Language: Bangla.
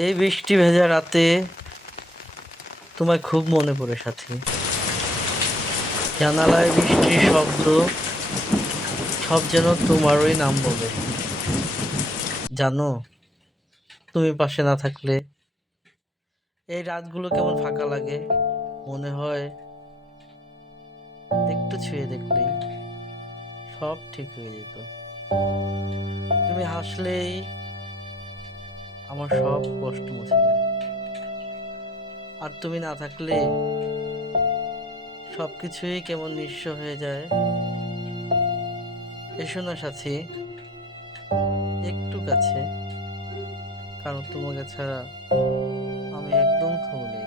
এই বৃষ্টি ভেজা রাতে তোমায় খুব মনে পড়ে সাথী। জানালায় বৃষ্টির শব্দ, সব যেন তোমারই নাম বলে। জানো, তুমি পাশে না থাকলে এই রাতগুলো কেমন ফাঁকা লাগে। মনে হয় একটু ছুঁয়ে দেখলেই সব ঠিক হয়ে যেত। তুমি হাসলেই আমার সব কষ্ট মুছে যায়। আর তুমি না থাকলে সবকিছুই কেমন নিঃস্ব হয়ে যায়। এসো না সাথী, একটু কাছে, কারণ তোমাকে ছাড়া আমি একদম ভালো নেই।